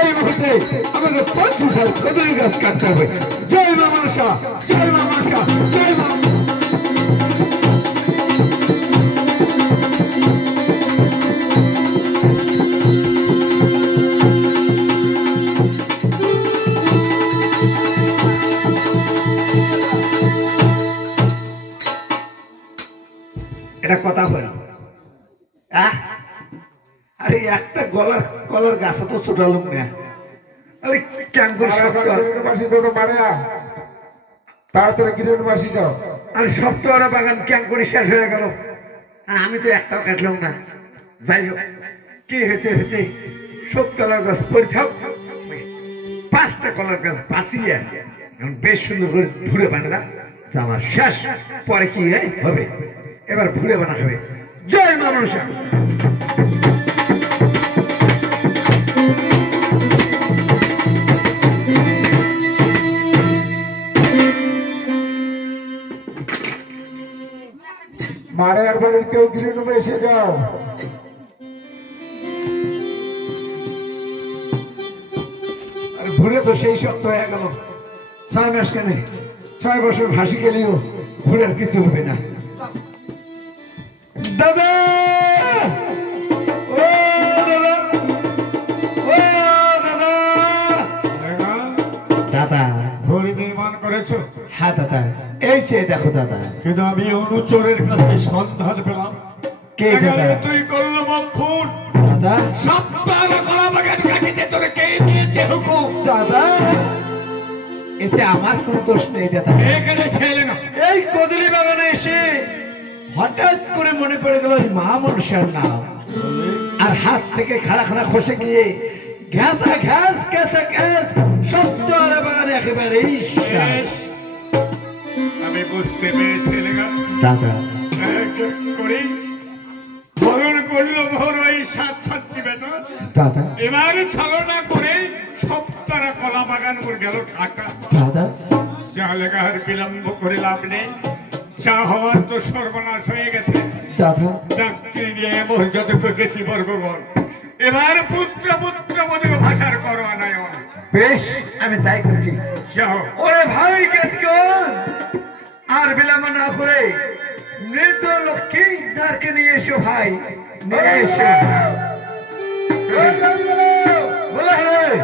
এই মুহূর্তে আমাকে 50 কদলি গাছ কাটতে হবে। জয় মা মনসা, জয় মা মনসা, জয় মা। এটা কথা বল। আরে একটা কলার গাছ তো ছোটালুম না। আরে কেন করে তাড়াতাড়ি গিরিবাসী যাও। আরে সপ্তাহ বাগান কেন করে শেষ হয়ে গেল। আমি তো একটাও কাটলাম না। যাই হোক, কি হয়েছে সব কলার গাছ পরীক্ষা 5টা কলার গাছ বাঁচিয়ে এখন বেশ সুন্দর করে ভুড়ে বানা আমার শেষ। পরে কি হবে, এবার ভুড়ে বানা হবে। জয় মা মনসা। মারে আর বাড়ির কেউ গৃহরূপে এসে যাও। আর ভুড়ে তো সেই শক্ত হয়ে গেল। 6 মাস কেন 6 বছর ভাসি গেলেও ভুড়ের কিছু হবে না। দাদা, ও দাদা, ও দাদা, দাদা ভুড়ি নির্মাণ করেছো? হ্যাঁ দাদা, এই যে দেখো দাদা। কিন্তু আমি অনুচরের কাছে সন্ধান পেলাম। কে দাদা? তুই করল মক্ষণ দাদা। সপ্তাহ কলা বাগান কাটিতে তোরে কে দিয়েছে হুকুম? দাদা, এতে আমার কোনো দোষ নেই দাদা। এখানে ছেলে না, এই কদলি বাগানে এসে হঠাৎ করে মনে পড়ে গেল মা মনসার নাম। আর হাত থেকে খাড়া খাড়া খসে গিয়ে ঘ্যাসা ঘ্যাস ঘ্যাসা ঘ্যাস সপ্তাহ বাগানে একেবারে শেষ। আমি বুঝতে পেরেছি দাদা। করে বরণ করলো ভোর ওই 7 বেতন। দাদা এবারে ছলনা করে সপ্তাহ কলা বাগান করে গেল ঢাকা। দাদা, যা লেখার বিলম্ব করে লাভ নেই, যা হওয়ার তো সর্বনাশ হয়ে গেছে। দাদা ডাক্তি নিয়ে মর্যাদ গেছি বর্গগণ। এবার পুত্র বধূ ভাষার করো আনায়ন। বেশ, আমি তাই করছি। যাও। ওরে ভাই গেতগণ, আর বিলম্ব না করে মৃত লক্ষ্মীদারকে নিয়ে এসো ভাই, নিয়ে এসো। বলো হ্যাঁ।